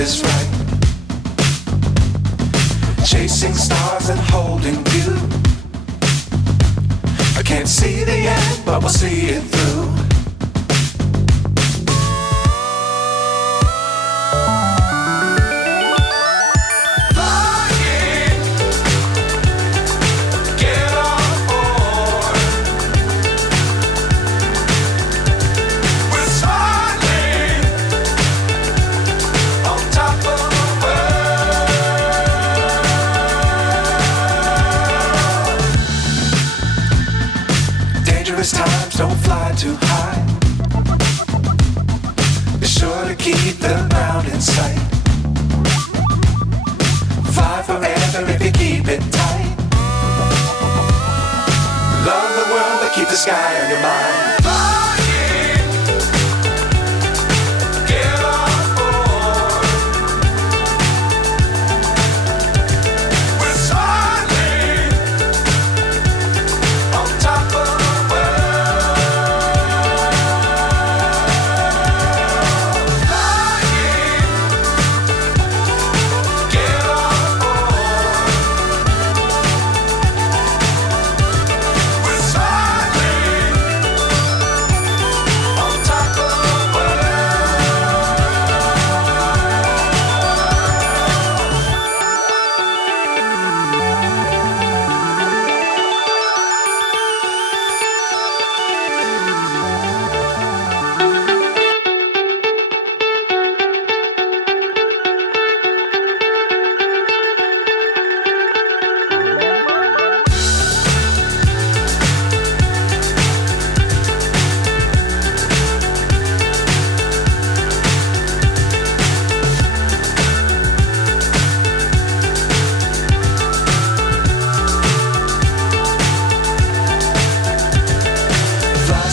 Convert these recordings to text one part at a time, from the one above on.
is right. Chasing stars and holding you. I can't see the end, but we'll see it through. Times don't fly too high. Be sure to keep the ground in sight. Fly forever if you keep it tight. Love the world but keep the sky on your mind.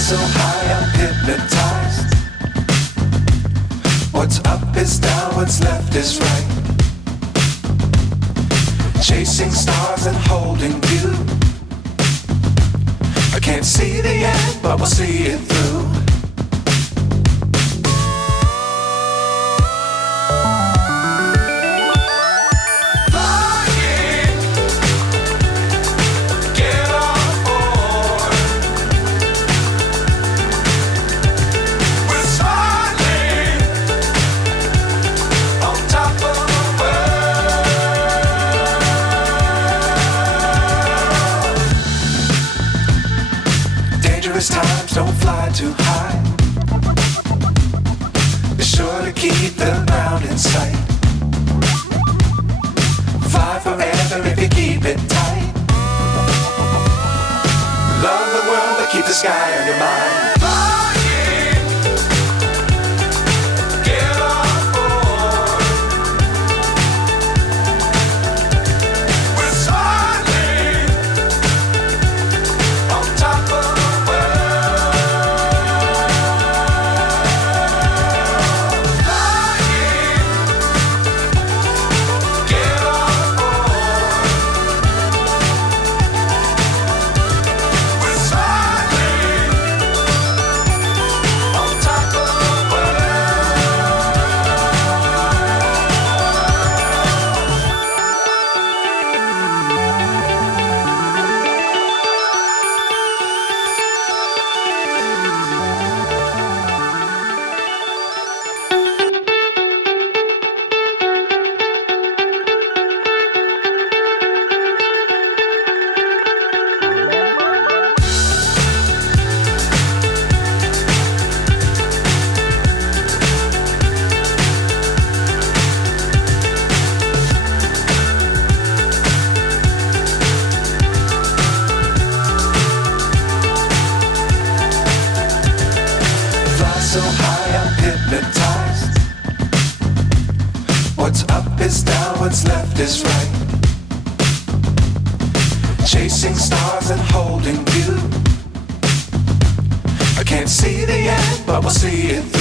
So high I'm hypnotized. What's up is down, what's left is right. Chasing stars and holding you. I can't see the end, but we'll see it through. Times don't fly too high. Be sure to keep the ground in sight. Fly forever if you keep it tight. Love the world but keep the sky on your mind. So high I'm hypnotized. What's up is down, what's left is right. Chasing stars and holding you. I can't see the end, but we'll see it through.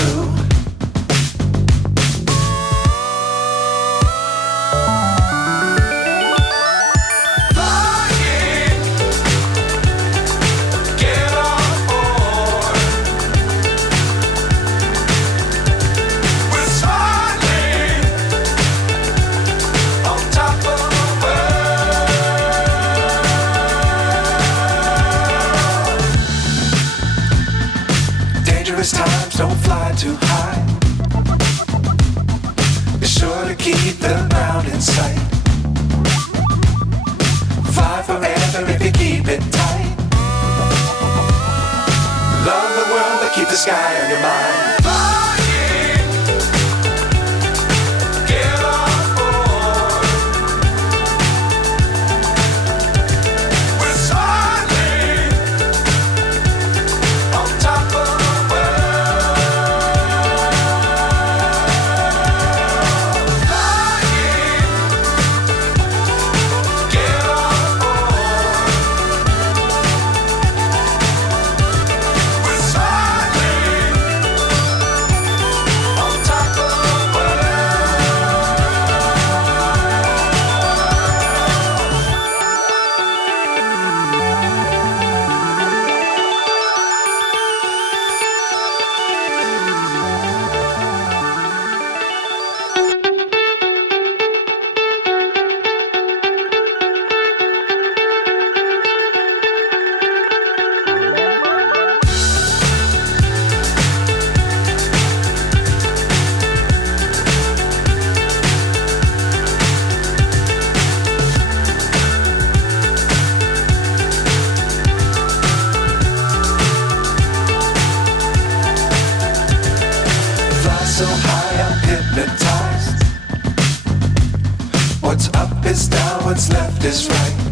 times, don't fly too high. Be sure to keep the ground in sight. Fly forever if you keep it tight. Love the world, but keep the sky on your mind. Flying, get on board. We're smiling on top of the world. Flying, get on board. We're smiling on top of the so high, I'm hypnotized. What's up is down, what's left is right.